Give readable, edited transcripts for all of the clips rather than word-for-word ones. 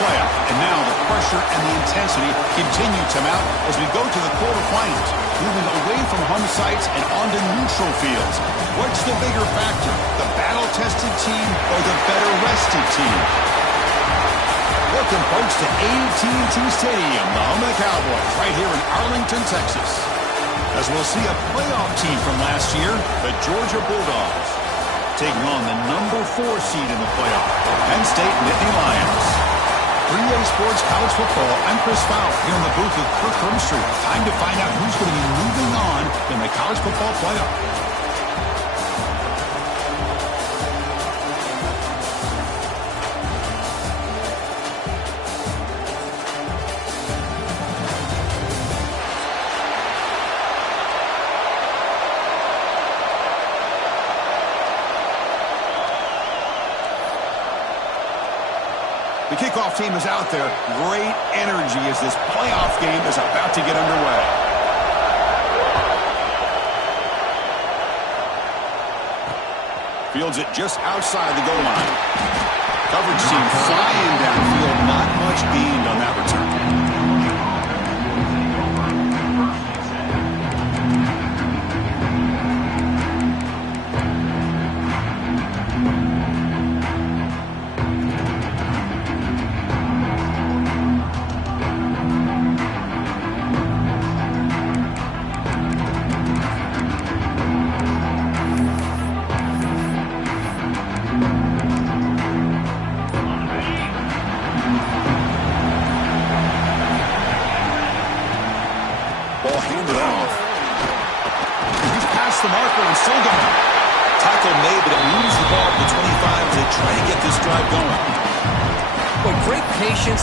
playoff, and now the pressure and the intensity continue to mount as we go to the quarterfinals, moving away from home sites and onto neutral fields. What's the bigger factor, the battle-tested team or the better-rested team? Welcome, folks, to AT&T Stadium, the home of the Cowboys, right here in Arlington, Texas. As we'll see a playoff team from last year, the Georgia Bulldogs, taking on the number 4 seed in the playoff, Penn State Nittany Lions. 3A Sports College Football, I'm Chris Fowler, here in the booth with Kirk Hermstreet. Time to find out who's going to be moving on in the college football playoff. The kickoff team is out there. Great energy as this playoff game is about to get underway. Fields it just outside the goal line. Coverage team flying downfield. Not much gained on that return.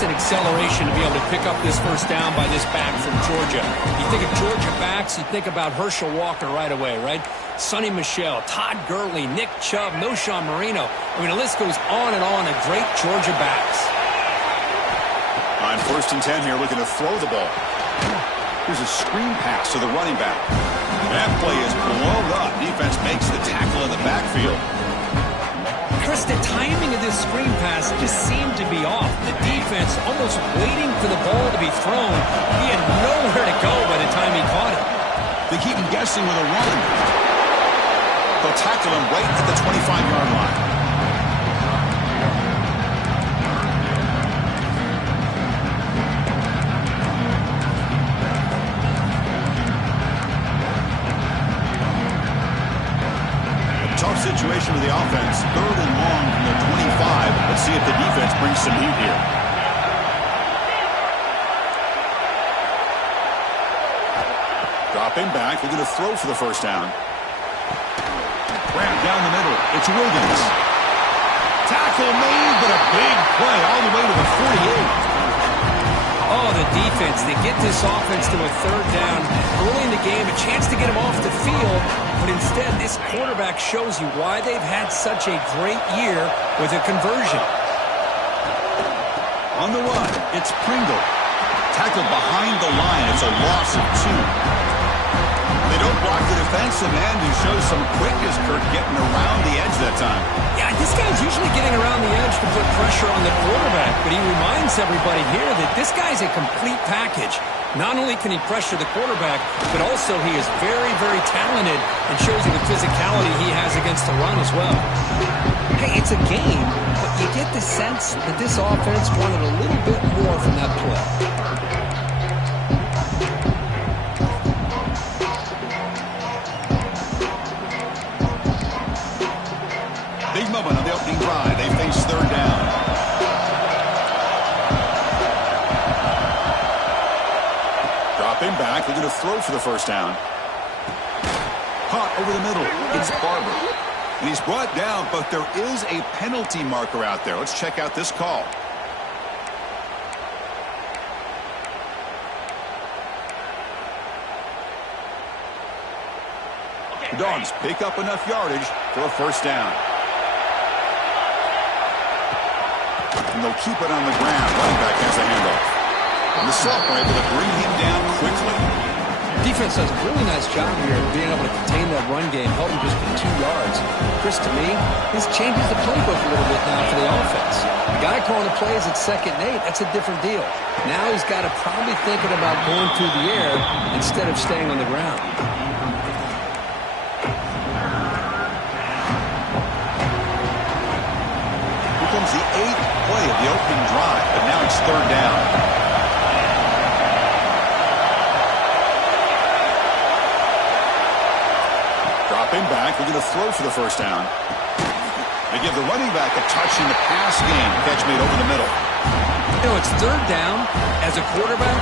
And acceleration to be able to pick up this first down by this back from Georgia. You think of Georgia backs, you think about Herschel Walker right away, right? Sonny Michel, Todd Gurley, Nick Chubb, Noshawn Marino. I mean, the list goes on and on of great Georgia backs. On 1st and 10 here, looking to throw the ball. Here's a screen pass to the running back. That play is blown up. Defense makes the tackle in the backfield. Chris, the timing of this screen pass just seemed to be off. The defense almost waiting for the ball to be thrown. He had nowhere to go by the time he caught it. They keep him guessing with a run. They'll tackle him right at the 25-yard line. Situation with the offense, 3rd and long from their 25. Let's see if the defense brings some heat here. Dropping back, they're going to throw for the first down. Grab down the middle, it's Wiggins. Tackle made, but a big play all the way to the 48. Oh, the defense, they get this offense to a 3rd down early in the game, a chance to get him off the field, but instead this quarterback shows you why they've had such a great year with a conversion. On the run, it's Pringle. Tackled behind the line, it's a loss of 2. They don't block the defensive end, who shows some quickness, Kirk, getting around the edge that time. Yeah, this guy's usually getting around the edge to put pressure on the quarterback, but he reminds everybody here that this guy's a complete package. Not only can he pressure the quarterback, but also he is very, very talented and shows you the physicality he has against the run as well. Hey, it's a game, but you get the sense that this offense wanted a little bit more from that play. Big moment on the opening drive. They face 3rd down. Dropping back. They're going to throw for the first down. Caught over the middle. It's Barber. And he's brought down, but there is a penalty marker out there. Let's check out this call. The Dogs pick up enough yardage for a first down. And they'll keep it on the ground. Running back has a handoff. And the sophomore able to bring him down quickly. Defense does a really nice job here of being able to contain that run game, help him just for 2 yards. Chris, to me, this changes the playbook a little bit now for the offense. The guy calling the plays at 2nd and 8, that's a different deal. Now he's got to probably thinking about going through the air instead of staying on the ground. Here comes the 8th play of the opening drive, but now it's 3rd down. Dropping back, we're going to throw for the 1st down. They give the running back a touch in the pass game. Catch made over the middle. You know, it's 3rd down. As a quarterback,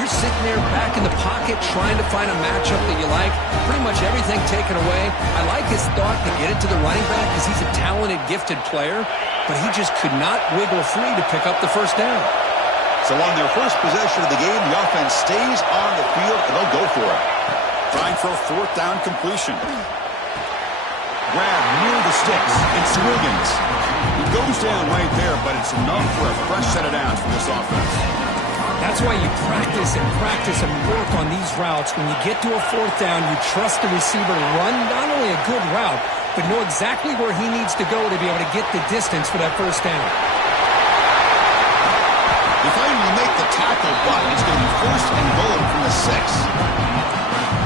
you're sitting there back in the pocket trying to find a matchup that you like. Pretty much everything taken away. I like his thought to get it to the running back because he's a talented, gifted player, but he just could not wiggle free to pick up the 1st down. So on their first possession of the game, the offense stays on the field, and they'll go for it. Trying for a 4th down completion. Grab near the sticks. It's Wiggins. He goes down right there, but it's enough for a fresh set of downs for this offense. That's why you practice and work on these routes. When you get to a 4th down, you trust the receiver to run not only a good route, but know exactly where he needs to go to be able to get the distance for that 1st down. They finally make the tackle, but it's going to be 1st and goal from the 6.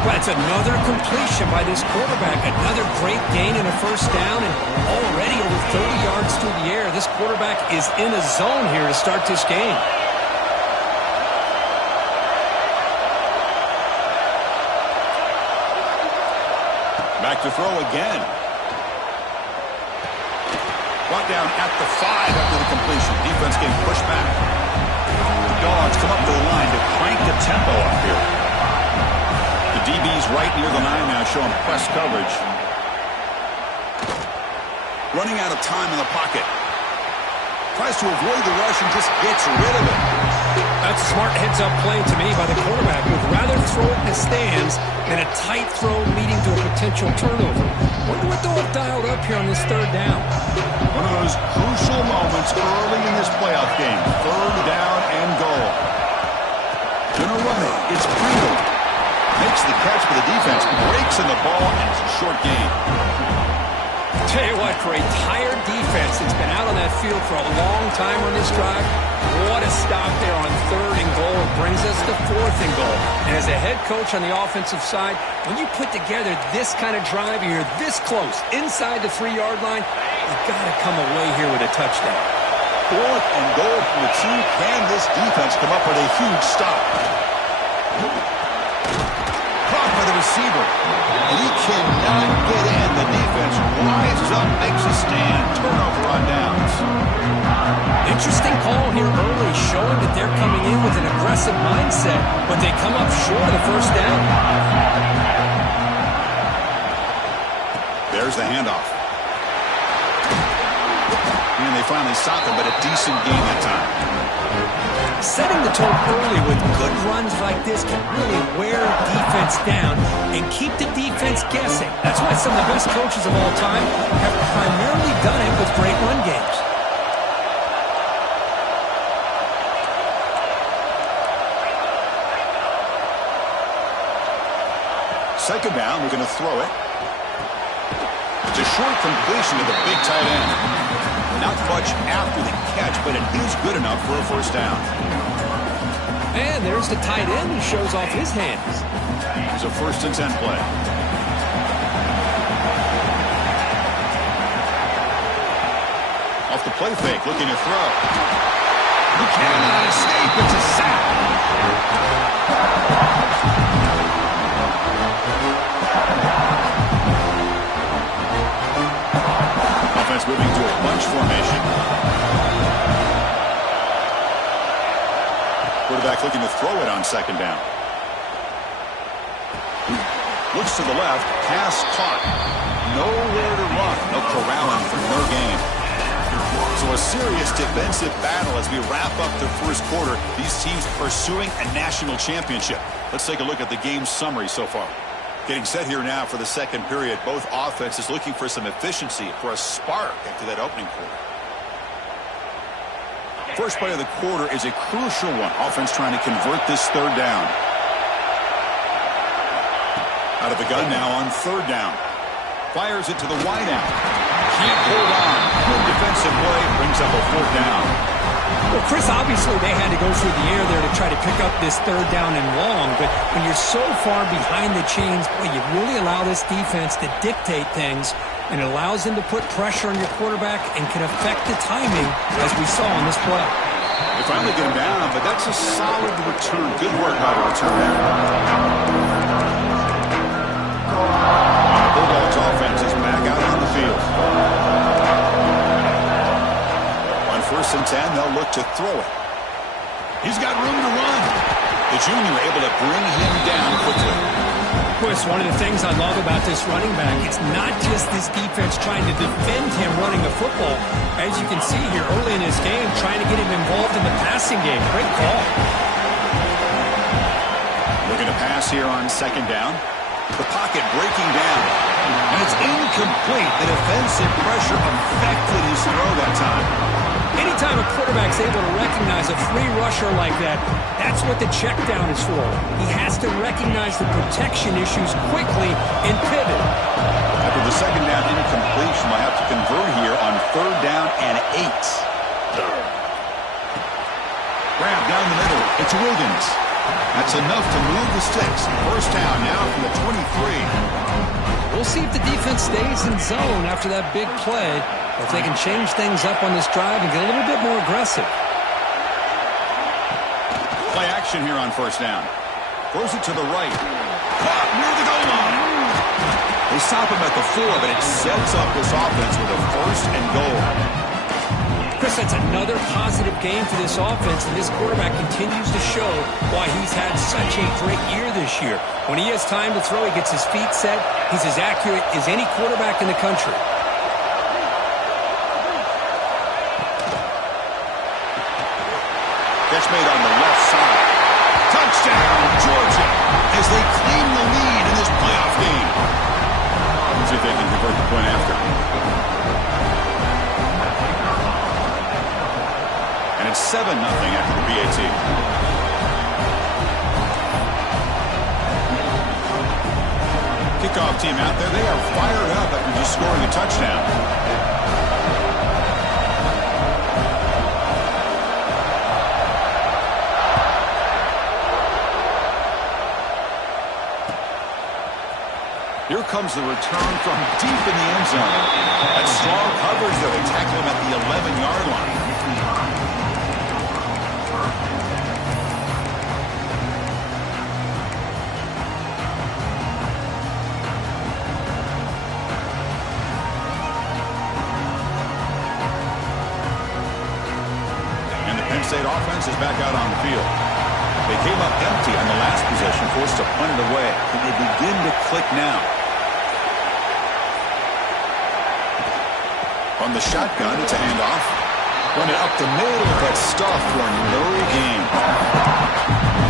That's another completion by this quarterback. Another great gain in a 1st down, and already over 30 yards through the air. This quarterback is in a zone here to start this game. Back to throw again. Brought down at the 5 after the completion. Defense getting pushed back. The Dogs come up to the line to crank the tempo up here. The DB's right near the line now, showing press coverage. Running out of time in the pocket. Tries to avoid the rush and just gets rid of it. That's a smart heads-up play to me by the quarterback. Would rather throw it in the stands than a tight throw leading to a potential turnover. Wonder what they'll have dialed up here on this 3rd down. One of those crucial moments early in this playoff game. 3rd down and goal. Gonna run it. It's Primo. Makes the catch for the defense. Breaks in the ball, and it's a short gain. Tell you what, for a tired defense that's been out on that field for a long time on this drive, what a stop there on 3rd and goal. It brings us to 4th and goal. And as a head coach on the offensive side, when you put together this kind of drive, you're this close, inside the 3-yard line, you've got to come away here with a touchdown. 4th and goal from the 2. Can this defense come up with a huge stop? Caught by the receiver. And he cannot get in. The defense rises up, makes a stand. Turnover on downs. Interesting call here early, showing that they're coming in with an aggressive mindset, but they come up short of the 1st down. There's the handoff. And they finally stop him, but a decent gain that time. Setting the tone early with good runs like this can really wear defense down and keep the defense guessing. That's why some of the best coaches of all time have primarily done it with great run games. Second down, we're going to throw it. It's a short completion to the big tight end. Not much after the catch, but it is good enough for a 1st down. And there's the tight end who shows off his hands. It's a 1st and 10 play. Off the play fake, looking to throw. He cannot escape. It's a sack. Offense moving to a bunch formation. Quarterback looking to throw it on 2nd down. Looks to the left. Pass caught. Nowhere to run. No corralling for no gain. So a serious defensive battle as we wrap up the 1st quarter. These teams pursuing a national championship. Let's take a look at the game summary so far. Getting set here now for the 2nd period. Both offenses looking for some efficiency, for a spark after that opening quarter. First play of the quarter is a crucial one. Offense trying to convert this 3rd down. Out of the gun now on 3rd down. Fires it to the wideout. Can't hold on. Good defensive play. Brings up a 4th down. Well, Chris, obviously they had to go through the air there to try to pick up this 3rd down and long, but when you're so far behind the chains, boy, you really allow this defense to dictate things, and it allows them to put pressure on your quarterback and can affect the timing, as we saw on this play. They finally get him down, but that's a solid return. Good work by the return there. Bulldogs offense is back out on the field. On 1st and 10, they'll look to throw it. He's got room to run. The junior able to bring him down quickly. Chris, one of the things I love about this running back, it's not just this defense trying to defend him running the football. As you can see here early in this game, trying to get him involved in the passing game. Great call. Looking to pass here on 2nd down. The pocket breaking down. And it's incomplete. The defensive pressure affected his throw that time. Anytime a quarterback's able to recognize a free rusher like that, that's what the check down is for. He has to recognize the protection issues quickly and pivot. After the 2nd down incompletion, they'll have to convert here on 3rd down and 8. Grab down the middle. It's Wiggins. That's enough to move the sticks. 1st down now from the 23. We'll see if the defense stays in zone after that big play, or if they can change things up on this drive and get a little bit more aggressive. Play action here on 1st down. Throws it to the right. Caught near the goal line. They stop him at the 4, but it sets up this offense with a 1st and goal. Chris, that's another positive game for this offense, and this quarterback continues to show why he's had such a great year this year. When he has time to throw, he gets his feet set. He's as accurate as any quarterback in the country. Catch made on the left side. Touchdown, Georgia, as they claim the lead in this playoff game. Let's see if they can convert the point after. And it's 7-0 after the PAT. Kickoff team out there. They are fired up after just scoring a touchdown. Here comes the return from deep in the end zone. That strong coverage, though. They tackle him at the 11-yard line. And the Penn State offense is back out on the field. They came up empty on the last possession, forced to punt it away. And they begin to click now. On the shotgun, it's a handoff. Run it up the middle of that stuff for no gain.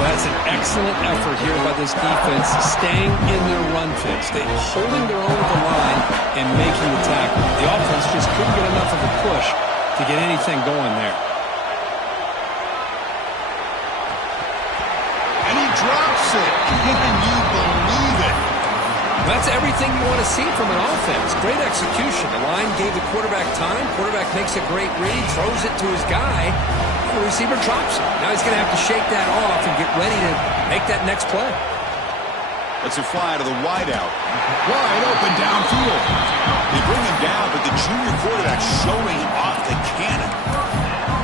That's an excellent effort here by this defense, staying in their run fix. They're holding their own at the line and making the tackle. The offense just couldn't get enough of a push to get anything going there. And he drops it. Can you believe it? That's everything you want to see from an offense. Great execution. The line gave the quarterback time. Quarterback makes a great read, throws it to his guy. The receiver drops it. Now he's going to have to shake that off and get ready to make that next play. Let's it fly to the wideout. Wide open downfield. They bring him down, but the junior quarterback showing off the cannon.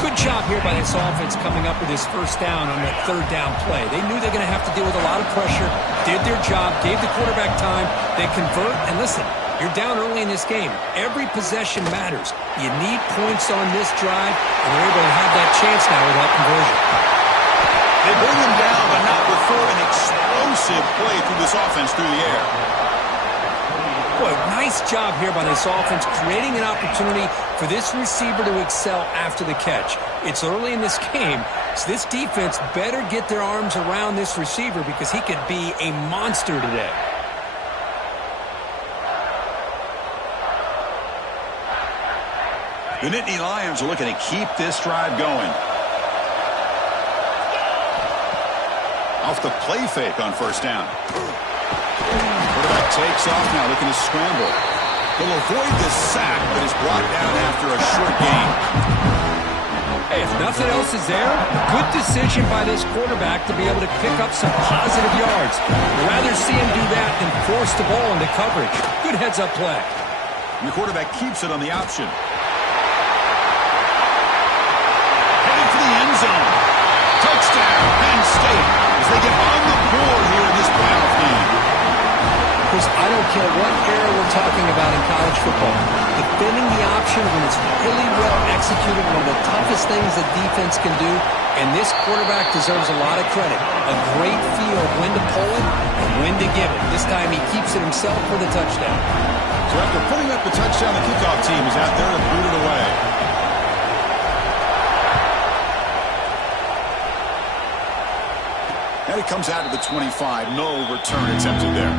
Good job here by this offense coming up with his 1st down on that 3rd down play. They knew they were going to have to deal with a lot of pressure, did their job, gave the quarterback time, they convert, and listen, you're down early in this game. Every possession matters. You need points on this drive, and they're able to have that chance now with that conversion. They bring him down, but not before an explosive play through this offense through the air. Boy, nice job here by this offense, creating an opportunity for this receiver to excel after the catch. It's early in this game, so this defense better get their arms around this receiver because he could be a monster today. The Nittany Lions are looking to keep this drive going. Off the play fake on 1st down. Quarterback takes off now, looking to scramble. He'll avoid the sack, but is brought down after a short gain. Hey, if nothing else is there, good decision by this quarterback to be able to pick up some positive yards. I'd rather see him do that than force the ball into coverage. Good heads-up play. And the quarterback keeps it on the option. Headed for the end zone. Touchdown, Penn State, as they get on the board here in this playoff game. Chris, I don't care what era we're talking about in college football. Defending the option when it's really well executed, one of the toughest things a defense can do, and this quarterback deserves a lot of credit. A great feel of when to pull it and when to give it. This time he keeps it himself for the touchdown. So after putting up the touchdown, the kickoff team is out there to boot it away. And it comes out to the 25. No return attempted there.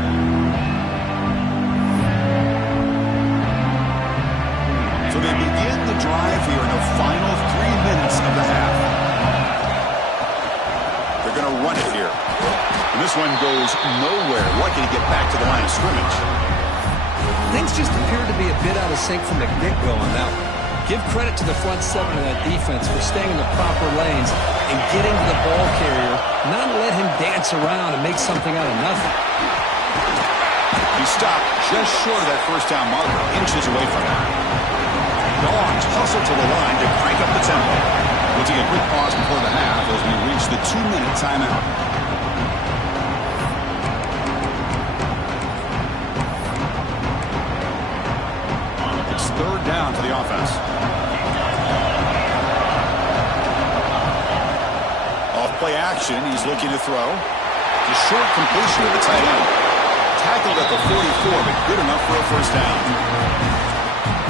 So they begin the drive here in the final 3 minutes of the half. They're going to run it here. And this one goes nowhere. Lucky to get back to the line of scrimmage. Things just appear to be a bit out of sync from the get-go on that one. Give credit to the front seven of that defense for staying in the proper lanes and getting to the ball carrier, not let him dance around and make something out of nothing. He stopped just short of that first down marker, inches away from it. Dogs hustle to the line to crank up the tempo. We'll take a quick pause before the half as we reach the 2-minute timeout. It's third down for the offense. Off play action, he's looking to throw. The short completion of the tight end. Tackled at the 44, but good enough for a first down.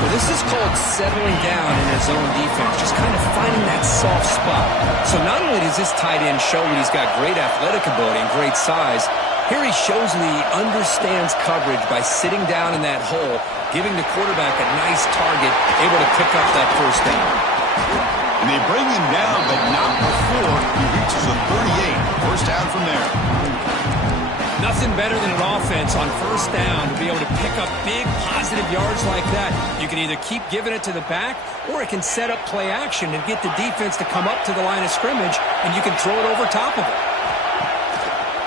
Well, this is called settling down in his own defense, just kind of finding that soft spot. So not only does this tight end show that he's got great athletic ability and great size, here he shows that he understands coverage by sitting down in that hole, giving the quarterback a nice target, able to pick up that first down. And they bring him down, but not before he reaches the 38. First down from there. Nothing better than an offense on first down to be able to pick up big positive yards like that. You can either keep giving it to the back, or it can set up play action and get the defense to come up to the line of scrimmage, and you can throw it over top of it.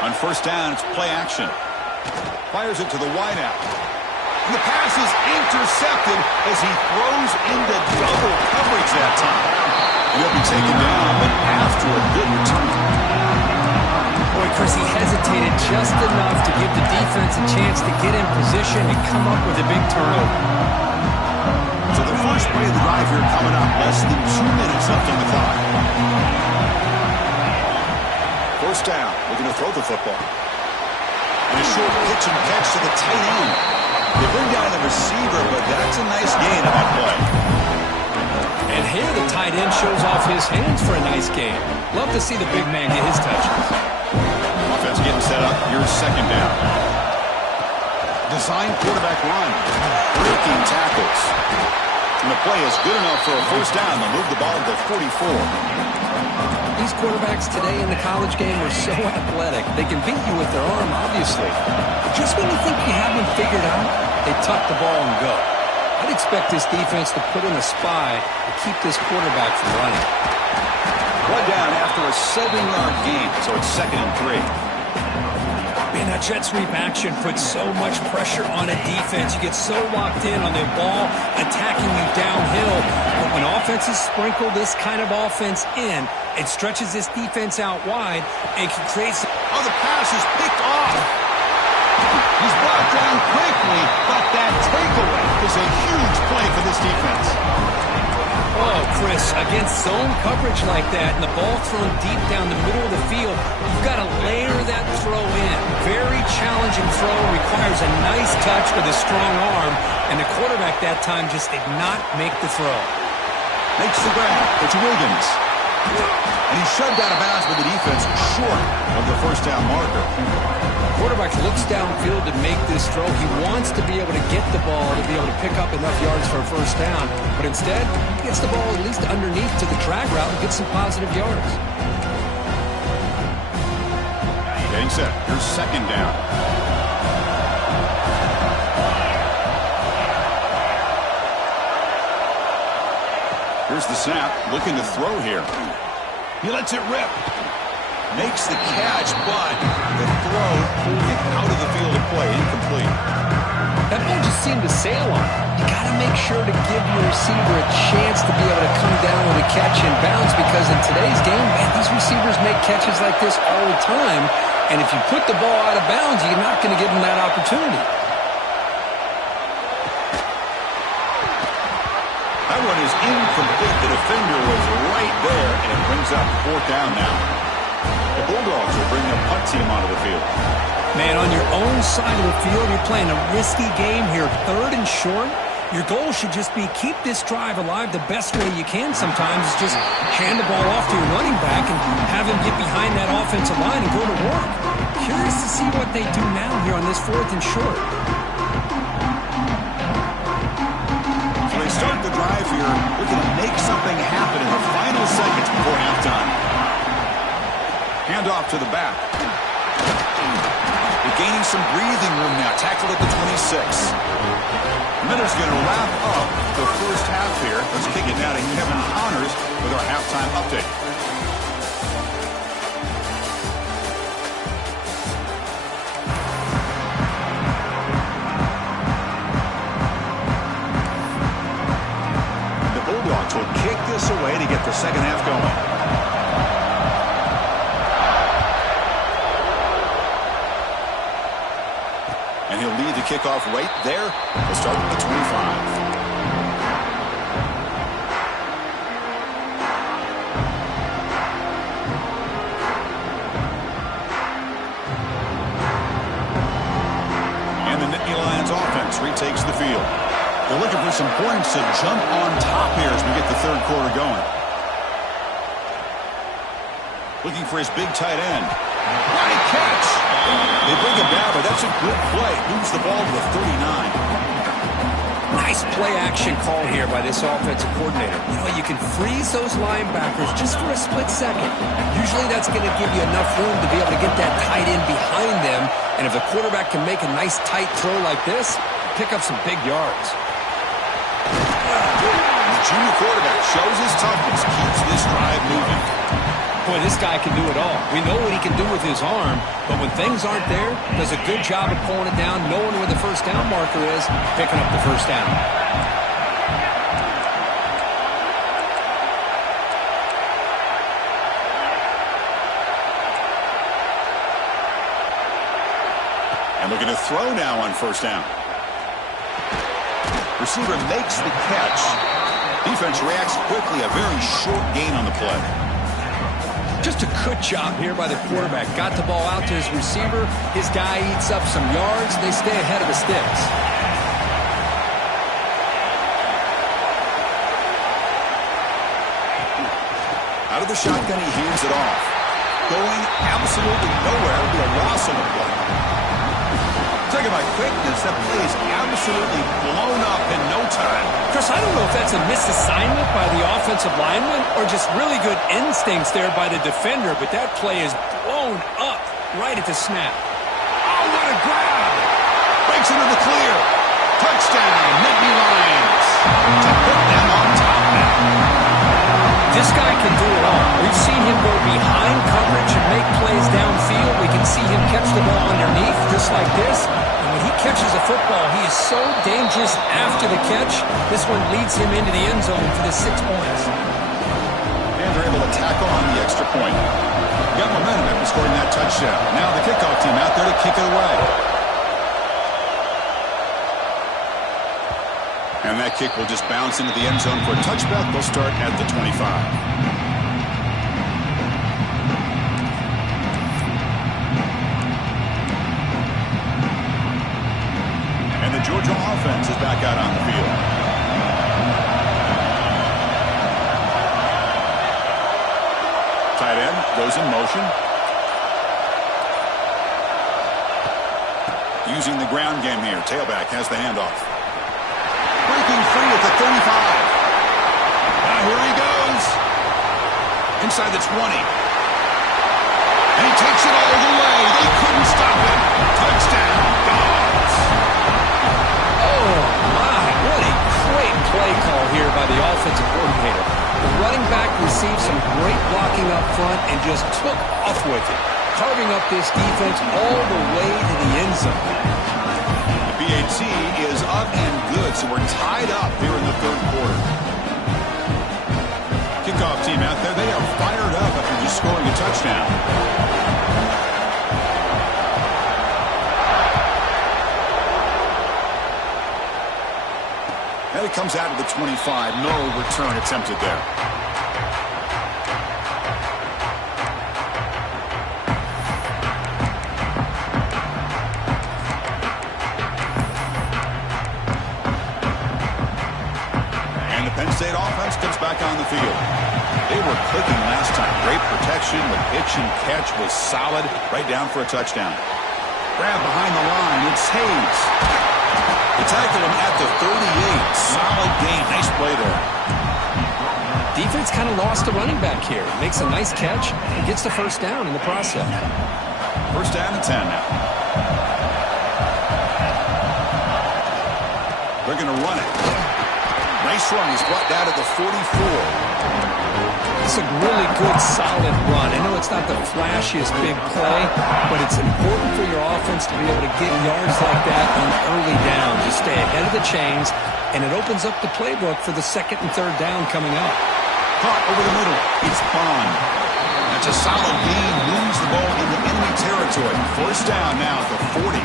On first down, it's play action. Fires it to the wideout. And the pass is intercepted as he throws into double coverage that time. And he'll be taken down, but after a good return. Boy, Chris, he hesitated just enough to give the defense a chance to get in position and come up with a big turnover. So the first play of the drive here coming up, less than 2 minutes left on the clock. First down, looking to throw the football. And a short pitch and catch to the tight end. They bring down the receiver, but that's a nice gain on that play. And here the tight end shows off his hands for a nice gain. Love to see the big man get his touches. Offense getting set up. Here's second down. Design quarterback run. Breaking tackles. And the play is good enough for a first down. They'll move the ball to the 44. These quarterbacks today in the college game are so athletic. They can beat you with their arm, obviously. Just when you think you have them figured out, they tuck the ball and go. I'd expect this defense to put in a spy to keep this quarterback from running. One down after a 7-yard gain, so it's 2nd and 3. Man, that jet sweep action puts so much pressure on a defense. You get so locked in on their ball attacking you downhill. But when offenses sprinkle this kind of offense in, it stretches this defense out wide and can create some... Oh, the pass is picked off. He's brought down quickly, but that takeaway is a huge play for this defense. Oh, Chris, against zone coverage like that and the ball thrown deep down the middle of the field, you've got to layer that throw in. Very challenging throw, requires a nice touch with a strong arm, and the quarterback that time just did not make the throw. Makes the grab. It's Williams. And he's shoved out of bounds by the defense short of the first down marker. Quarterback looks downfield to make this throw. He wants to be able to get the ball to be able to pick up enough yards for a first down, but instead, he gets the ball at least underneath to the drag route and gets some positive yards. Getting set. Here's second down. Here's the snap, looking to throw here. He lets it rip. Makes the catch, but the throw pulled it out of the field of play, incomplete. That ball just seemed to sail on. You got to make sure to give your receiver a chance to be able to come down with a catch and bounce, because in today's game, man, these receivers make catches like this all the time, and if you put the ball out of bounds, you're not going to give them that opportunity. That one is incomplete. The defender was right there, and it brings up fourth down now. The Bulldogs will bring their punt team onto the field. Man, on your own side of the field, you're playing a risky game here. 3rd and short. Your goal should just be keep this drive alive the best way you can sometimes. Is just hand the ball off to your running back and have him get behind that offensive line and go to work. Curious to see what they do now here on this 4th and short. So they start the drive here, looking to make something happen in the final seconds before halftime. Hand off to the back. They're gaining some breathing room now. Tackled at the 26. Miller's going to wrap up the first half here. Let's kick it now to Kevin Connors with our halftime update. The Bulldogs will kick this away to get the second half going. And he'll lead the kickoff right there. We'll start at the 25. And the Nittany Lions offense retakes the field. They're looking for some points to jump on top here as we get the third quarter going. Looking for his big tight end. Right catch. They bring him down, but that's a good play. Moves the ball to the 39. Nice play action call here by this offensive coordinator. You know, you can freeze those linebackers just for a split second. Usually that's going to give you enough room to be able to get that tight end behind them. And if the quarterback can make a nice tight throw like this, pick up some big yards. The junior quarterback shows his toughness, keeps this drive moving. Boy, this guy can do it all. We know what he can do with his arm, but when things aren't there, does a good job of pulling it down, knowing where the first down marker is, picking up the first down. And looking to throw now on first down. Receiver makes the catch. Defense reacts quickly. A very short gain on the play. Just a good job here by the quarterback. Got the ball out to his receiver. His guy eats up some yards. They stay ahead of the sticks. Out of the shotgun, he hands it off. Going absolutely nowhere. It'll be a loss on the play. Talking about quickness, that play is absolutely blown up in no time. Chris, I don't know if that's a misassignment by the offensive lineman or just really good instincts there by the defender, but that play is blown up right at the snap. Oh, what a grab! Breaks into the clear. Touchdown, Nittany Lions. To put them on top now. This guy can do it all. We've seen him go behind coverage and make plays downfield. We can see him catch the ball underneath just like this. And when he catches a football, he is so dangerous after the catch. This one leads him into the end zone for the 6 points. And they're able to tack on the extra point. Got momentum after scoring that touchdown. Now the kickoff team out there to kick it away. And that kick will just bounce into the end zone for a touchback. They'll start at the 25. And the Georgia offense is back out on the field. Tight end goes in motion. Using the ground game here. Tailback has the handoff. Breaking free at the 35. Now here he goes. Inside the 20. And he takes it all the way. They couldn't stop him. Touchdown, Dogs. Oh, my. What a great play call here by the offensive coordinator. The running back received some great blocking up front and just took off with it, carving up this defense all the way to the end zone. The BAT is up and good, so we're tied up here in the third quarter. Kickoff team out there, they are fired up after just scoring a touchdown. And it comes out of the 25. No return attempted there. And the Penn State offense comes back on the field. They were clicking last time. Great protection. The pitch and catch was solid. Right down for a touchdown. Grab behind the line. It's Hayes. They tackle him at the 38. Solid gain. Nice play there. Defense kind of lost the running back here. Makes a nice catch and gets the first down in the process. First down and 10 now. They're going to run it. Nice run. He's brought down to the 44. It's a really good, solid run. I know it's not the flashiest big play, but it's important for your offense to be able to get yards like that on early down. Just stay ahead of the chains, and it opens up the playbook for the second and third down coming up. Caught over the middle. It's Bond. That's a solid gain. Moves the ball into enemy territory. First down now at the 40.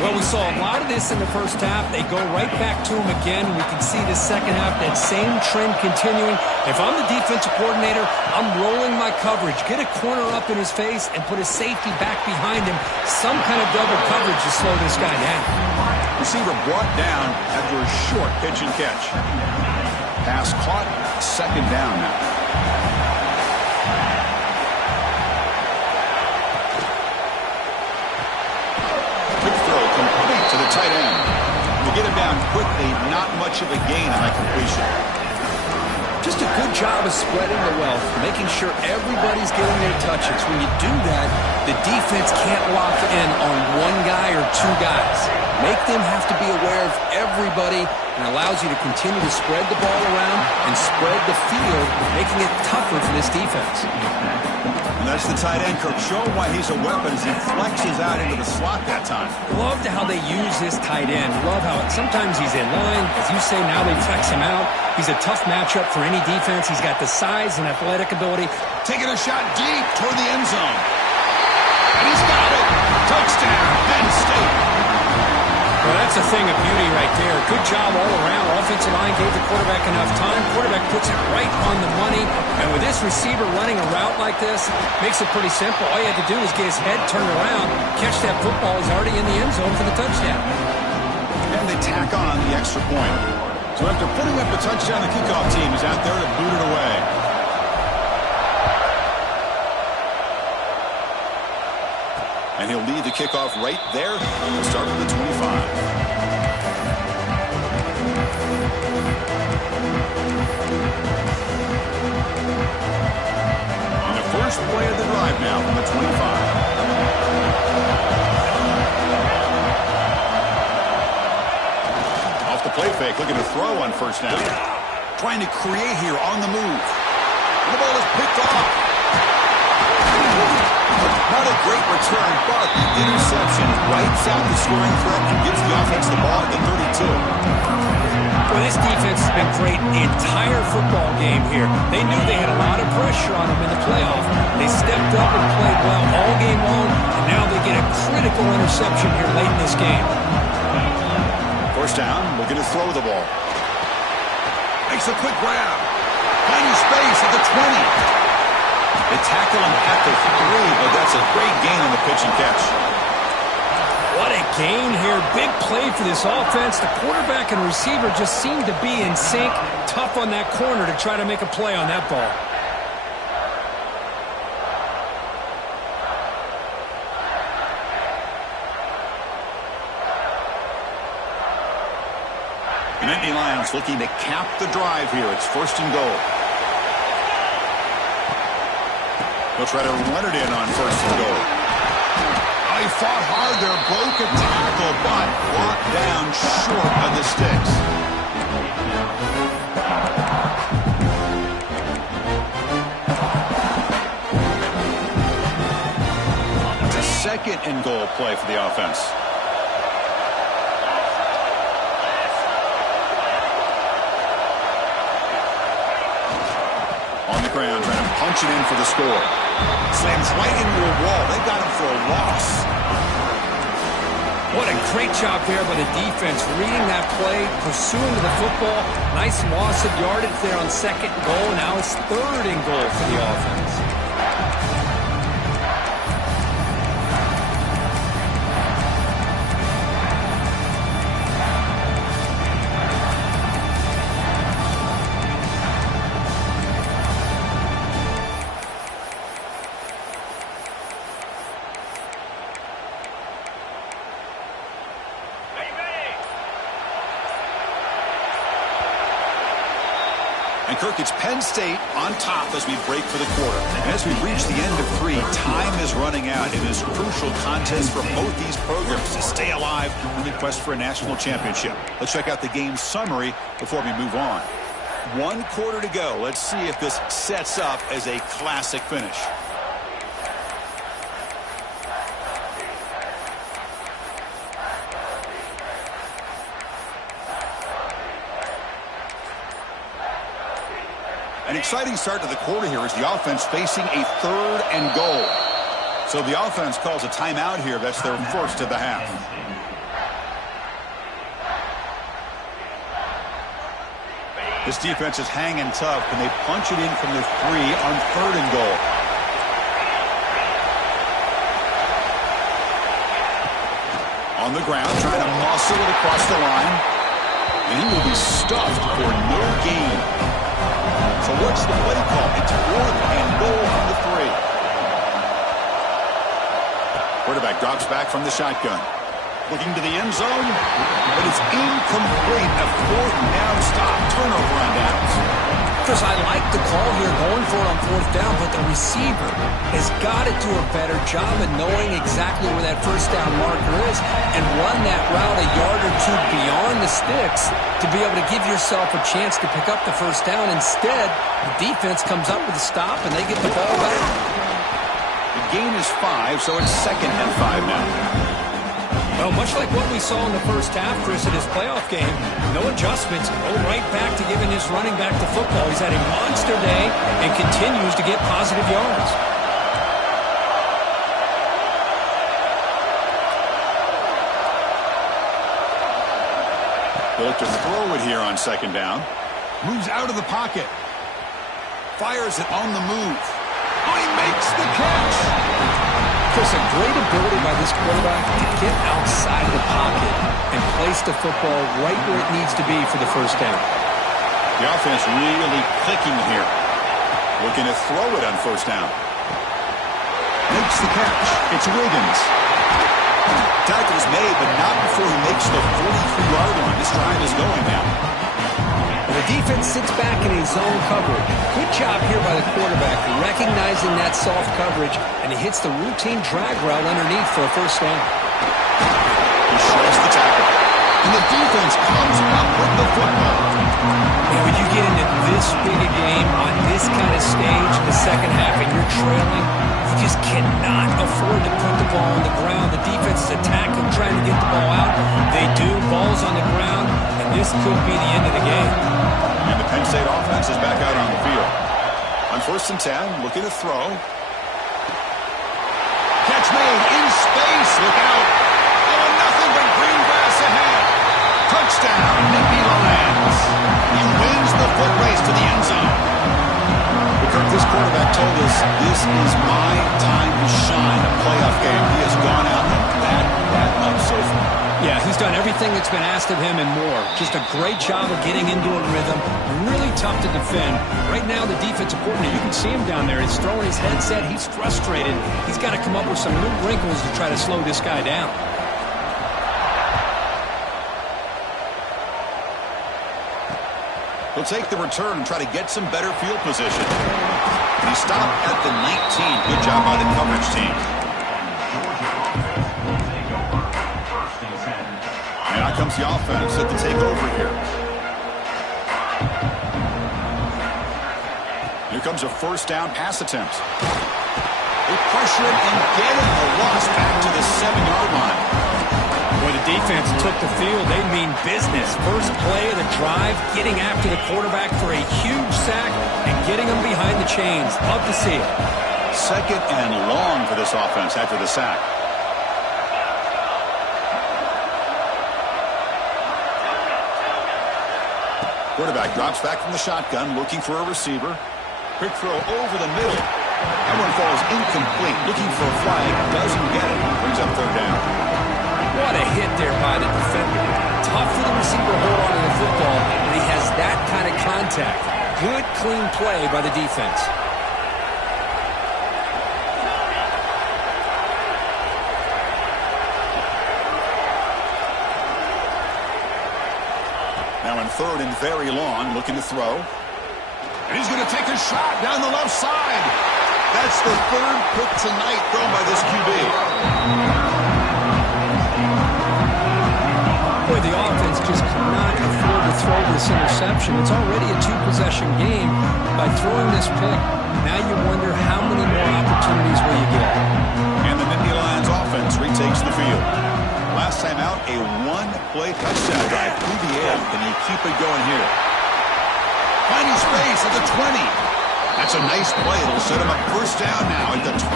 Well, we saw a lot of this in the first half. They go right back to him again. We can see the second half, that same trend continuing. If I'm the defensive coordinator, I'm rolling my coverage. Get a corner up in his face and put a safety back behind him. Some kind of double coverage to slow this guy down. Receiver brought down after a short pitch and catch. Pass caught. Second down now. To the tight end. To get him down quickly, not much of a gain on that completion. Just a good job of spreading the wealth, making sure everybody's getting their touches. When you do that, the defense can't lock in on one guy or two guys. Make them have to be aware of everybody, and allows you to continue to spread the ball around and spread the field, making it tougher for this defense. And that's the tight end, Kirk. Show why he's a weapon as he flexes out into the slot that time. Loved how they use this tight end. Love how sometimes he's in line. As you say, now they flex him out. He's a tough matchup for any defense. He's got the size and athletic ability. Taking a shot deep toward the end zone. And he's got it. Touchdown, Penn State. Well, that's a thing of beauty right there. Good job all around. Offensive line gave the quarterback enough time. Quarterback puts it right on the money. And with this receiver running a route like this, makes it pretty simple. All you had to do was get his head turned around, catch that football. He's already in the end zone for the touchdown. And they tack on the extra point. So after putting up a touchdown, the kickoff team is out there to boot it away. And he'll lead the kickoff right there. We'll start with the 25. On the first play of the drive now from the 25. Off the play fake, looking to throw on first down. Trying to create here on the move. And the ball is picked off. Not a great return, but the interception wipes out the scoring threat and gives the offense the ball at the 32. Well, this defense has been great the entire football game here. They knew they had a lot of pressure on them in the playoff. They stepped up and played well all game long, and now they get a critical interception here late in this game. First down, looking to throw the ball. Makes a quick grab. Finding space at the 20. They tackle him at the 3, but that's a great gain on the pitch and catch. What a gain here. Big play for this offense. The quarterback and receiver just seem to be in sync. Tough on that corner to try to make a play on that ball. The Nittany Lions looking to cap the drive here. It's first and goal. They'll try to run it in on first and goal. Oh, he fought hard there, broke a tackle, but brought down short of the sticks. play for the offense. On the ground, trying to punch it in for the score. Slams right into a wall. They got him for a loss. What a great job there by the defense, reading that play, pursuing the football. Nice loss of yardage there on second and goal. Now it's third and goal for the offense. And Kirk, it's Penn State on top as we break for the quarter. And as we reach the end of 3, time is running out in this crucial contest for both these programs to stay alive in the quest for a national championship. Let's check out the game summary before we move on. 1 quarter to go. Let's see if this sets up as a classic finish. An exciting start to the quarter here as the offense facing a 3rd and goal. So the offense calls a timeout here. That's their first of the half. This defense is hanging tough. Can they punch it in from their 3 on 3rd and goal? On the ground, trying to muscle it across the line. And he will be stuffed for no gain. So what's the play call? It's 4th and goal from the 3. Quarterback drops back from the shotgun. Looking to the end zone, but it's incomplete. A 4th down stop. Turnover on downs. Chris, I like the call here, going for it on 4th down, but the receiver has got to do a better job of knowing exactly where that 1st down marker is and run that route a yard or 2 beyond the sticks to be able to give yourself a chance to pick up the 1st down. Instead, the defense comes up with a stop and they get the ball back. The gain is 5, so it's 2nd and 5 now. Well, much like what we saw in the first half, Chris, in his playoff game, no adjustments, go right back to giving his running back the football. He's had a monster day and continues to get positive yards. They look to throw it here on 2nd down. Moves out of the pocket. Fires it on the move. Oh, he makes the catch. Chris, a great ability by this quarterback to get outside of the pocket and place the football right where it needs to be for the 1st down. The offense really clicking here. Looking to throw it on 1st down. Makes the catch. It's Wiggins. Tackle's made, but not before he makes the 43-yard line. This drive is going now. The defense sits back in his zone coverage. Good job here by the quarterback, recognizing that soft coverage, and he hits the routine drag route underneath for a 1st down. He shreds the tackle, and the defense comes up with the football. And when you get into this big a game on this kind of stage in the 2nd half and you're trailing, you just cannot afford to put the ball on the ground. The defense is attacking, trying to get the ball out. They do. Ball's on the ground, and this could be the end of the game. And the Penn State offense is back out on the field. On 1st and 10, looking to throw. Catch made in space. Look out. Oh, nothing but green grass ahead. Touchdown, Nicky Lions. He wins the foot race to the end zone. But Kirk, this quarterback told us this is my time to shine. A playoff game. He has gone out and that up so far. Yeah, he's done everything that's been asked of him and more. Just a great job of getting into a rhythm. Really tough to defend. Right now, the defensive coordinator, you can see him down there. He's throwing his headset. He's frustrated. He's got to come up with some new wrinkles to try to slow this guy down. He'll take the return and try to get some better field position. And he stopped at the 19. Good job by the coverage team. And out comes the offense set to take over here. Here comes a 1st down pass attempt. They pressure him and get him. A loss back to the 7-yard line. Boy, the defense took the field. They mean business. First play of the drive, getting after the quarterback for a huge sack and getting him behind the chains. Love to see it. Second and long for this offense after the sack. Quarterback drops back from the shotgun, looking for a receiver. Quick throw over the middle. That one falls incomplete. Looking for a flag, doesn't get it. Brings up third down. What a hit there by the defender. Tough for the receiver to hold on to the football, but he has that kind of contact. Good, clean play by the defense. Now in third and very long, looking to throw. And he's going to take a shot down the left side. That's the third pick tonight thrown by this QB. Boy, the offense just cannot afford to throw this interception. It's already a two-possession game. By throwing this pick, now you wonder how many more opportunities will you get. And the Nittany Lions offense retakes the field. Last time out, a one-play touchdown drive through the air. Can you keep it going here? Finding space at the 20. That's a nice play. It'll set him up first down now at the 12.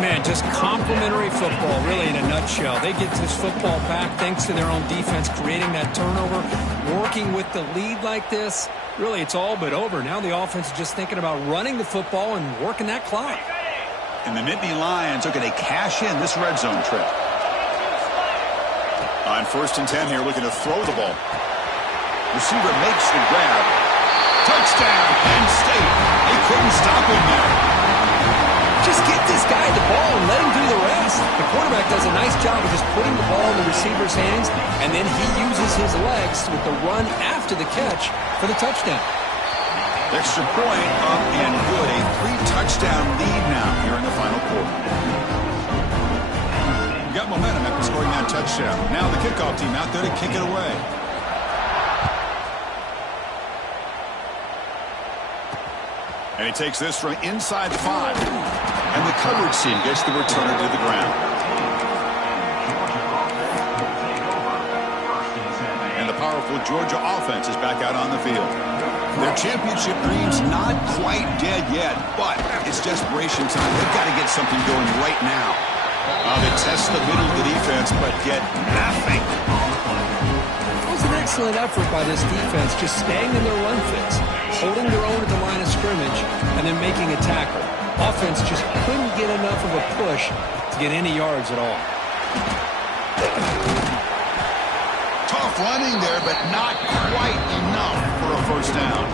Man, just complimentary football, really, in a nutshell. They get this football back thanks to their own defense, creating that turnover, working with the lead like this. Really, it's all but over. Now the offense is just thinking about running the football and working that clock. And the Nittany Lions are going to cash in this red zone trip. On first and 10 here, looking to throw the ball. Receiver makes the grab. Touchdown, Penn State. They couldn't stop him there. Just get this guy the ball and let him do the rest. The quarterback does a nice job of just putting the ball in the receiver's hands, and then he uses his legs with the run after the catch for the touchdown. Extra point up and good. A 3-touchdown lead now here in the final quarter. Got momentum after scoring that touchdown. Now the kickoff team out there to kick it away. And he takes this from inside the 5. And the coverage team gets the returner to the ground. And the powerful Georgia offense is back out on the field. Their championship dream's not quite dead yet, but it's desperation time. They've got to get something going right now. They test the middle of the defense, but get nothing. It was an excellent effort by this defense, just staying in their run fits, holding their own at the line of scrimmage, and then making a tackle. Offense just couldn't get enough of a push to get any yards at all. Tough running there, but not quite enough for a first down.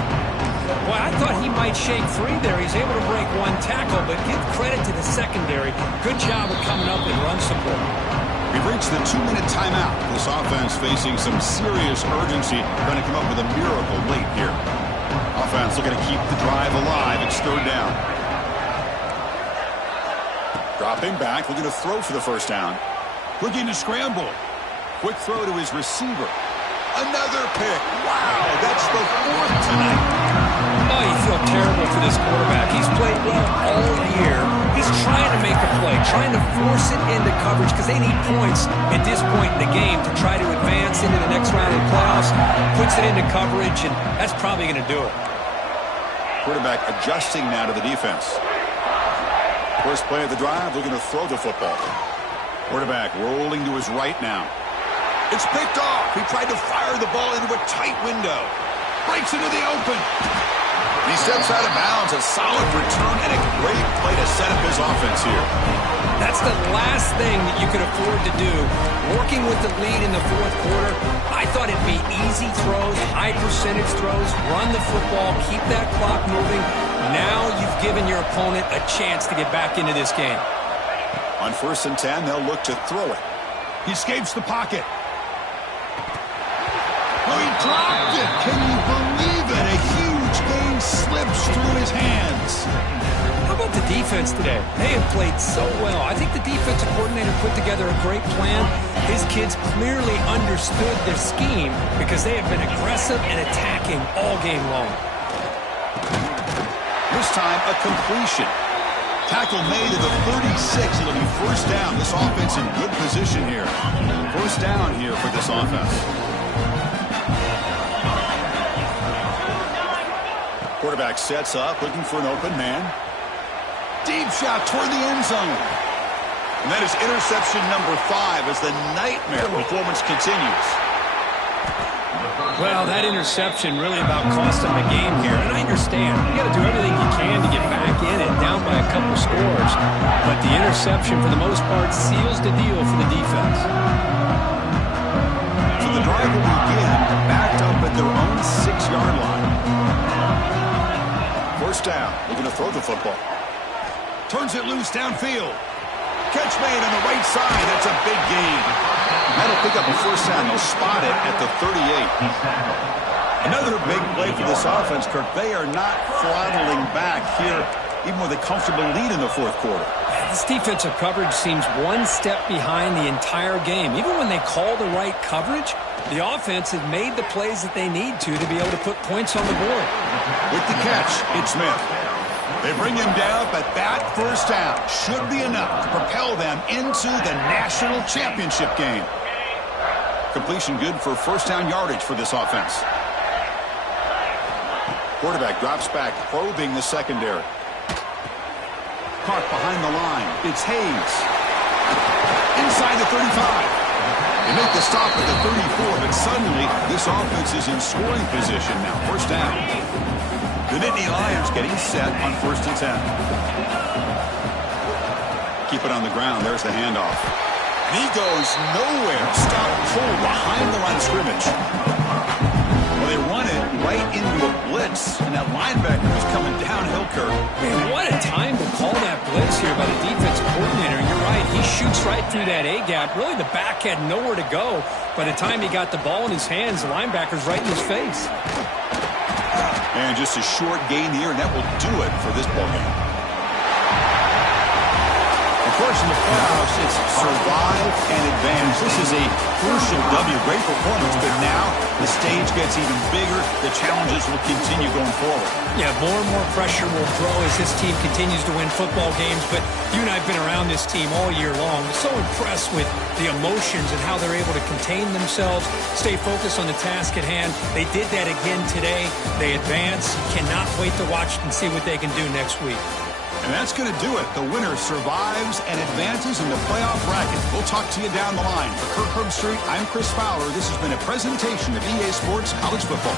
Well, I thought he might shake free there. He's able to break one tackle, but give credit to the secondary. Good job of coming up and run support. We've reached the 2-minute timeout. This offense facing some serious urgency, trying to come up with a miracle late here. Offense looking to keep the drive alive. It's third down. Dropping back, looking to throw for the first down. Looking to scramble. Quick throw to his receiver. Another pick. Wow, that's the 4th tonight. Oh, you feel terrible for this quarterback. He's played well all year. He's trying to make a play, trying to force it into coverage because they need points at this point in the game to try to advance into the next round of the playoffs. Puts it into coverage, and that's probably going to do it. Quarterback adjusting now to the defense. First play of the drive, looking to throw the football. Quarterback rolling to his right now. It's picked off. He tried to fire the ball into a tight window. Breaks into the open. He steps out of bounds. A solid return and a great play to set up his offense here. That's the last thing that you could afford to do. Working with the lead in the 4th quarter, I thought it'd be easy throws, high percentage throws, run the football, keep that clock moving. Now you've given your opponent a chance to get back into this game. On first and 10, they'll look to throw it. He escapes the pocket. Oh, he dropped it. Can you believe it? A huge gain slips through his hands. How about the defense today? They have played so well. I think the defensive coordinator put together a great plan. His kids clearly understood their scheme because they have been aggressive and attacking all game long. This time, a completion. Tackle made to the 36. It'll be first down. This offense in good position here. First down here for this offense. Quarterback sets up, looking for an open man. Deep shot toward the end zone. And that is interception number 5 as the nightmare performance continues. Well, that interception really about cost him the game here. And I understand. You got to do everything you can to get back in it, down by a couple scores. But the interception, for the most part, seals the deal for the defense. So the drive will begin backed up at their own 6-yard line. First down. Looking to throw the football. Turns it loose downfield. Catch made on the right side. That's a big gain. That'll pick up a first down. They'll spot it at the 38. Another big play for this offense, Kirk. They are not throttling back here, even with a comfortable lead in the fourth quarter. This defensive coverage seems one step behind the entire game. Even when they call the right coverage, the offense has made the plays that they need to be able to put points on the board. With the catch, it's Smith. They bring him down, but that first down should be enough to propel them into the national championship game. Completion good for first down yardage for this offense. Quarterback drops back, probing the secondary. Caught behind the line. It's Hayes. Inside the 35. They make the stop at the 34, but suddenly this offense is in scoring position now. First down. The Nittany Lions getting set on 1st and 10. Keep it on the ground. There's the handoff. And he goes nowhere. Stop pulled behind the line of scrimmage. Well, they run it right into a blitz, and that linebacker is coming downhill, Kirk. Man, what a time to call that blitz here by the defensive coordinator. You're right. He shoots right through that A-gap. Really, the back had nowhere to go. By the time he got the ball in his hands, the linebacker's right in his face. And just a short gain here, and that will do it for this ballgame. Of course, in the playoffs, it's survive and advance. This is a crucial W. Great performance, but now the stage gets even bigger. The challenges will continue going forward. Yeah, more and more pressure will grow as this team continues to win football games. But you and I have been around this team all year long. So impressed with the emotions and how they're able to contain themselves, stay focused on the task at hand. They did that again today. They advance. Cannot wait to watch and see what they can do next week. And that's going to do it. The winner survives and advances in the playoff bracket. We'll talk to you down the line. For Kirk Herbstreit, I'm Chris Fowler. This has been a presentation of EA Sports College Football.